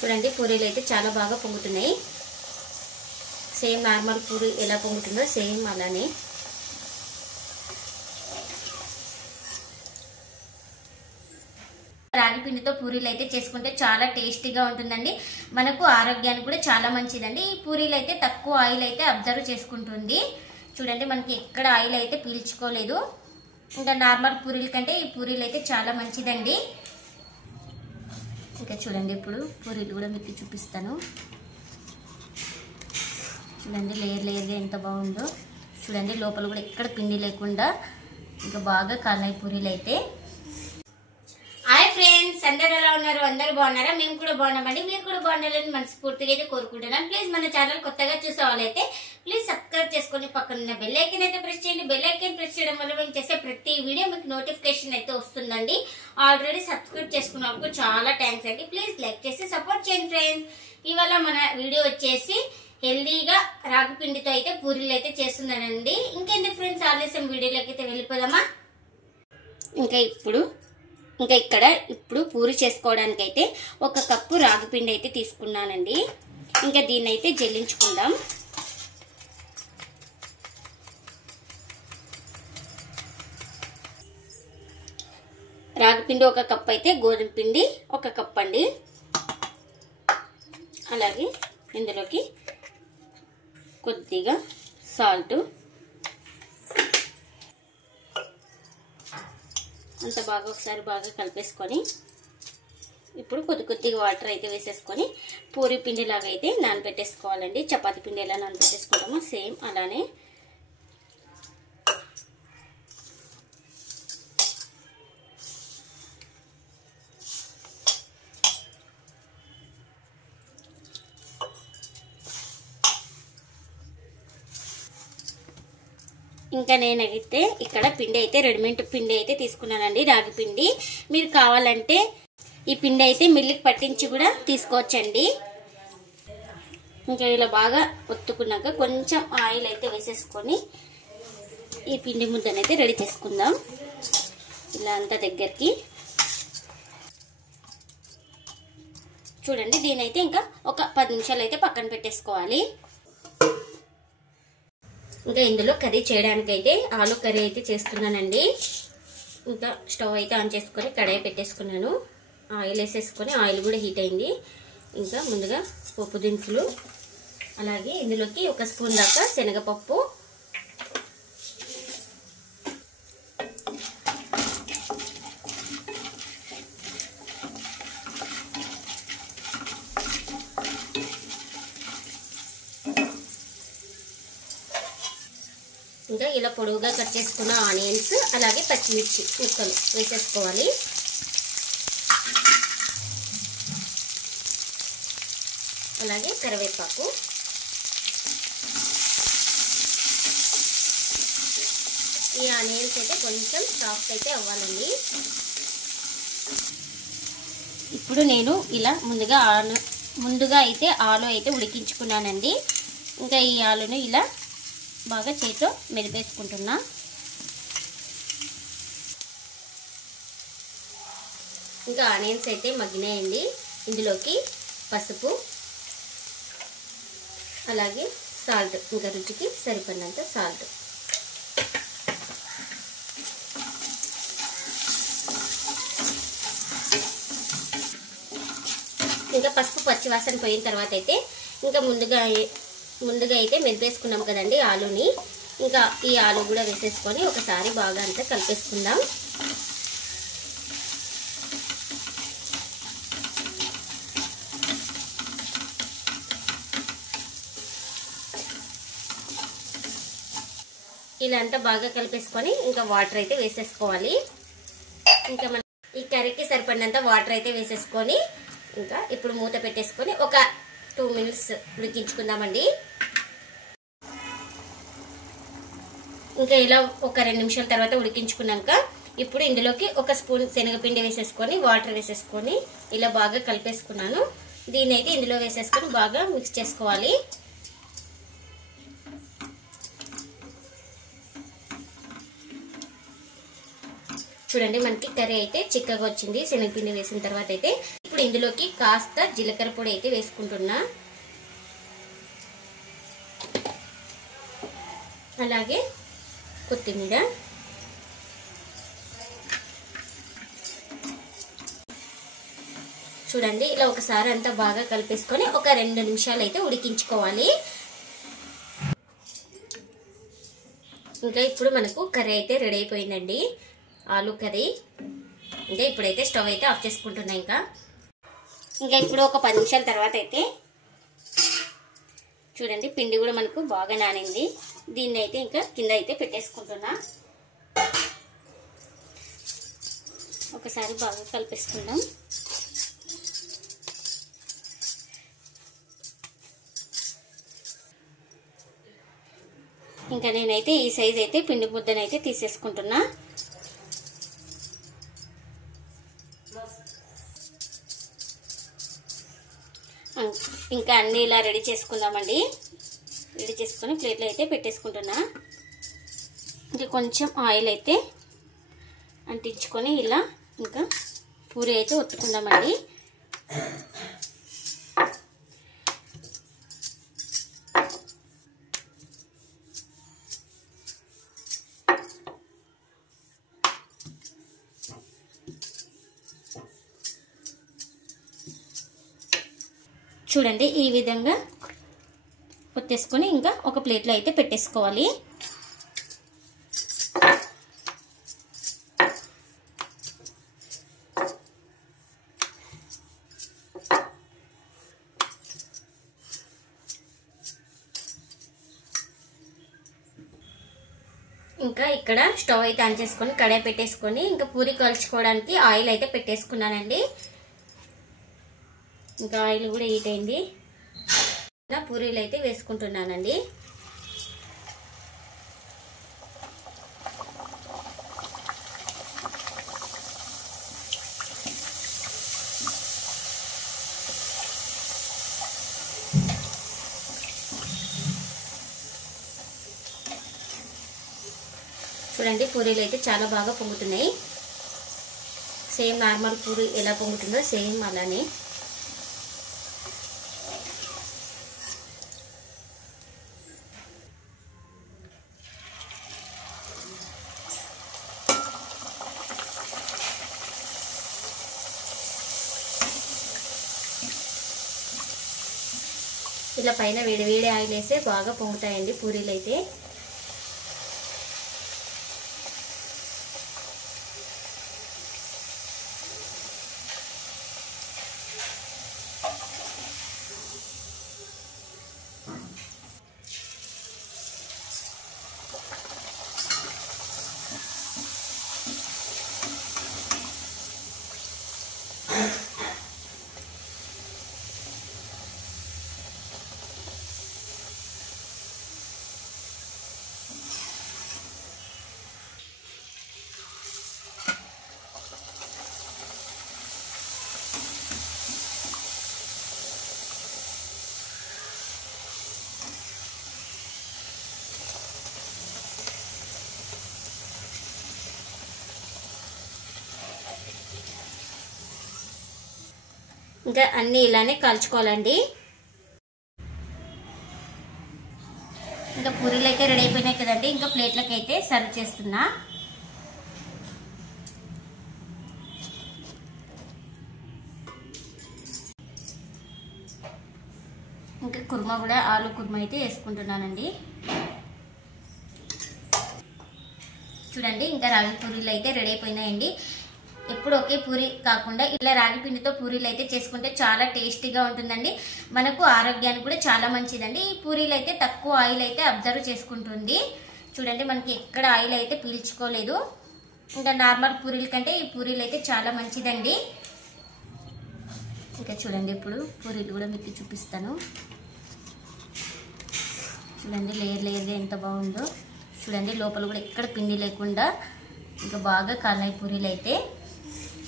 చూడండి పూరీలు అయితే చాలా బాగా పొంగుతున్నాయి. సేమ్ నార్మల్ పూరి ఎలా పొంగుతుందో సేమ్ అలానే. రాగి పిండితో పూరీలు అయితే చేసుకుంటే చాలా టేస్టీగా ఉంటుందండి. మనకు ఆరోగ్యానికి కూడా చాలా మంచిదండి. ఈ పూరీలు అయితే తక్కువ ఆయిల్ అయితే అబ్జర్వ్ చేసుకుంటుంది. చూడండి మనకి ఎక్కడ ఆయిల్ అయితే పీల్చుకోలేదు. ఇంకా నార్మల్ పూరీల కంటే ఈ పూరీలు అయితే చాలా మంచిదండి. ఇంకా చూడండి ఇప్పుడు పూరీలు కూడా మీకు చూపిస్తాను. చూడండి లేయర్ లేయర్గా ఎంత బాగుందో. చూడండి లోపల కూడా ఎక్కడ పిండి లేకుండా ఇంకా బాగా కాలాయి పూరీలు అయితే. హాయ్ ఫ్రెండ్స్, అందరు ఎలా ఉన్నారు? అందరు బాగున్నారా? మేము కూడా బాగున్నామండి. మీరు కూడా బాగుండాలని మనస్ఫూర్తిగా అయితే కోరుకుంటున్నాను. ప్లీజ్ మన ఛానల్ కొత్తగా చూసే వాళ్ళైతే ప్లీజ్ సబ్స్క్రైబ్ చేసుకొని పక్కన బెల్ ఐకాన్ అయితే ప్రెస్ చేయండి. బెల్ ఐకాన్ ప్రెస్ చేయడం వల్ల మేము చేసే ప్రతి వీడియో మీకు నోటిఫికేషన్ అయితే వస్తుందండి. ఆల్రెడీ సబ్స్క్రైబ్ చేసుకున్న వాళ్ళకు చాలా థ్యాంక్స్ అండి. ప్లీజ్ లైక్ చేసి సపోర్ట్ చేయండి ఫ్రెండ్స్. ఇవాళ మన వీడియో వచ్చేసి హెల్దీగా రాగి పిండితో అయితే పూరీలు అయితే చేస్తున్నానండి. ఇంకెందుకు ఫ్రెండ్స్ ఆలస్యం, వీడియోలోకి అయితే వెళ్ళిపోదామా. ఇక్కడ పూరి చేసుకోవడానికి అయితే 1 కప్పు రాగి పిండి అయితే తీసుకున్నానండి. ఇంకా దీన్ని అయితే జల్లించుకుందాం. రాగి పిండి 1 కప్ అయితే, గోధుమ పిండి 1 కప్ అండి. అలాగే ఇందులోకి కొద్దిగా సాల్ట్, అంత బాగా ఒకసారి బాగా కలిపేసుకొని ఇప్పుడు కొద్దిగా వాటర్ అయితే వేసేసుకొని పూరి పిండి లాగా అయితే నానబెట్టేసుకోవాలండి. చపాతీ పిండి ఎలా నానబెట్టేసుకోవడమో సేమ్ అలానే. ఇంకా నేనైతే ఇక్కడ పిండి అయితే రెడీమేడ్ పిండి అయితే తీసుకున్నానండి, రాగి పిండి. మీరు కావాలంటే ఈ పిండి అయితే మిల్లుకి పట్టించి కూడా తీసుకోవచ్చండి. ఇంకా ఇలా బాగా ఒత్తుకున్నాక కొంచెం ఆయిల్ అయితే వేసేసుకొని ఈ పిండి ముద్దనైతే రెడీ చేసుకుందాం. ఇలా అంతా దగ్గరికి చూడండి. దీనైతే ఇంకా ఒక 10 నిమిషాలు అయితే పక్కన పెట్టేసుకోవాలి. ఇంకా ఇందులో కర్రీ చేయడానికి అయితే ఆలు కర్రీ అయితే చేస్తున్నానండి. ఇంకా స్టవ్ అయితే ఆన్ చేసుకొని కడాయి పెట్టేసుకున్నాను. ఆయిల్ వేసేసుకొని ఆయిల్ కూడా హీట్ అయింది. ఇంకా ముందుగా పప్పు దినుసులు, అలాగే ఇందులోకి 1 స్పూన్ దాకా శనగపప్పు, ఇంకా ఇలా పొడవుగా కట్ చేసుకున్న ఆనియన్స్, అలాగే పచ్చిమిర్చి ముక్కలు వేసేసుకోవాలి. అలాగే కరివేపాకు, ఈ ఆనియన్స్ అయితే కొంచెం సాఫ్ట్ అయితే అవ్వాలండి. ఇప్పుడు నేను ఇలా ముందుగా అయితే ఆలు అయితే ఉడికించుకున్నానండి. ఇంకా ఈ ఆలును ఇలా బాగా చేతితో మెదిపేసుకుంటున్నా. ఇంకా ఆనియన్స్ అయితే మగ్గినాయండి. ఇందులోకి పసుపు, అలాగే సాల్ట్, ఇంకా రుచికి సరిపడినంత సాల్ట్. ఇంకా పసుపు పచ్చివాసన పోయిన తర్వాత అయితే ఇంకా ముందుగా అయితే మెదిపేసుకున్నాం కదండి ఆలుని. ఇంకా ఈ ఆలు కూడా వేసేసుకొని ఒకసారి బాగా అంతా కలిపేసుకుందాం. ఇలా అంతా బాగా కలిపేసుకొని ఇంకా వాటర్ అయితే వేసేసుకోవాలి. ఇంకా మనం ఈ కర్రీకి సరిపడినంత వాటర్ అయితే వేసేసుకొని ఇంకా ఇప్పుడు మూత పెట్టేసుకొని ఒక 2 మినిట్స్ ఉడికించుకుందామండి. ఇంకా ఇలా ఒక 2 నిమిషాల తర్వాత ఉడికించుకున్నాక ఇప్పుడు ఇందులోకి 1 స్పూన్ శనగపిండి వేసేసుకొని వాటర్ వేసేసుకొని ఇలా బాగా కలిపేసుకున్నాను. దీన్ని అయితే ఇందులో వేసేసుకొని బాగా మిక్స్ చేసుకోవాలి. చూడండి మనకి కర్రీ అయితే చిక్కగా వచ్చింది శనగపిండి వేసిన తర్వాత అయితే. ఇప్పుడు ఇప్పుడు ఇందులోకి కాస్త జీలకర్ర పొడి అయితే వేసుకుంటున్నా, అలాగే కొత్తిమీర. చూడండి ఇలా ఒకసారి అంతా బాగా కలిపేసుకొని ఒక 2 నిమిషాలు అయితే ఉడికించుకోవాలి. ఇంకా ఇప్పుడు మనకు కర్రీ అయితే రెడీ అయిపోయిందండి, ఆలు కర్రీ. ఇంకా ఇప్పుడైతే స్టవ్ అయితే ఆఫ్ చేసుకుంటున్నా. ఇంకా ఇప్పుడు ఒక 10 నిమిషాల తర్వాత అయితే చూడండి పిండి కూడా మనకు బాగా నానింది. దీన్ని అయితే ఇంకా కింద అయితే పెట్టేసుకుంటున్నా. ఒకసారి బాగా కలిపేసుకుందాం. ఇంకా నేనైతే ఈ సైజ్ అయితే పిండి ముద్దనైతే తీసేసుకుంటున్నా. ఇంకా అన్ని ఇలా రెడీ చేసుకుందామండి. రెడీ చేసుకొని ప్లేట్లో అయితే పెట్టేసుకుంటున్నా. ఇంకా కొంచెం ఆయిల్ అయితే అంటించుకొని ఇలా ఇంకా పూరి అయితే ఒత్తుకుందామండి. చూడండి ఈ విధంగా ఒత్తేసుకొని ఇంకా ఒక ప్లేట్లో అయితే పెట్టేసుకోవాలి. ఇంకా ఇక్కడ స్టవ్ అయితే ఆన్ చేసుకొని కడాయి పెట్టేసుకొని ఇంకా పూరి కాల్చుకోవడానికి ఆయిల్ అయితే పెట్టేసుకున్నానండి. ఇంకా ఆయిల్ కూడా హీట్ అయింది. పూరీలు అయితే వేసుకుంటున్నానండి. చూడండి పూరీలు అయితే చాలా బాగా పొంగుతున్నాయి. సేమ్ నార్మల్ పూరి ఎలా పొంగుతుందో సేమ్ అలానే. ఇలా పైన వేడి వేడి ఆయిల్ వేస్తే బాగా పొంగుతాయండి పూరీలు అయితే. ఇంకా అన్ని ఇలానే కాల్చుకోవాలండి. ఇంకా పూరీలు అయితే రెడీ అయిపోయినాయి కదండి. ఇంకా ప్లేట్లకి అయితే సర్వ్ చేస్తున్నా. ఇంకా కుర్మా కూడా ఆలు కుర్మా అయితే వేసుకుంటున్నానండి. చూడండి ఇంకా రాగి పూరీలు అయితే రెడీ అయిపోయినాయండి. ఎప్పుడు ఒకే పూరి కాకుండా ఇలా రాగి పిండితో పూరీలు అయితే చేసుకుంటే చాలా టేస్టీగా ఉంటుందండి. మనకు ఆరోగ్యానికి కూడా చాలా మంచిదండి. ఈ పూరీలు అయితే తక్కువ ఆయిల్ అయితే అబ్జర్వ్ చేసుకుంటుంది. చూడండి మనకి ఎక్కడ ఆయిల్ అయితే పీల్చుకోలేదు. ఇంకా నార్మల్ పూరీల కంటే ఈ పూరీలు అయితే చాలా మంచిదండి. ఇంకా చూడండి ఇప్పుడు పూరీలు కూడా మీకు చూపిస్తాను. చూడండి లేయర్ లేయర్గా ఎంత బాగుందో. చూడండి లోపల కూడా ఎక్కడ పిండి లేకుండా ఇంకా బాగా కాలాయి పూరీలు అయితే.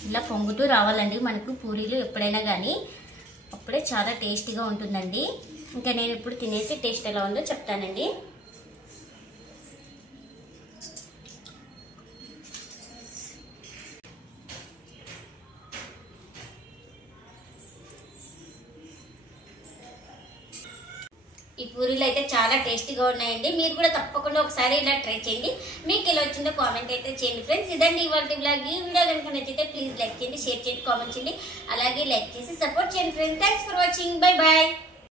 ఇలా పొంగుతూ రావాలండి మనకు పూరీలు ఎప్పుడైనా కానీ, అప్పుడే చాలా టేస్టీగా ఉంటుందండి. ఇంకా నేను ఇప్పుడు తినేసి టేస్ట్ ఎలా ఉందో చెప్తానండి. ఈ పూరీలు అయితే చాలా టేస్టీగా ఉన్నాయండి. మీరు కూడా తప్పకుండా ఒకసారి ఇలా ట్రై చేయండి. మీకు ఎలా వచ్చిందో కామెంట్ అయితే చేయండి ఫ్రెండ్స్. ఇదండి ఇవాళ బ్లాగ్. ఈ వీడియో కనుక నచ్చితే ప్లీజ్ లైక్ చేయండి, షేర్ చేయండి, కామెంట్ చేయండి, అలాగే లైక్ చేసి సపోర్ట్ చేయండి friends. Thanks for watching. Bye bye.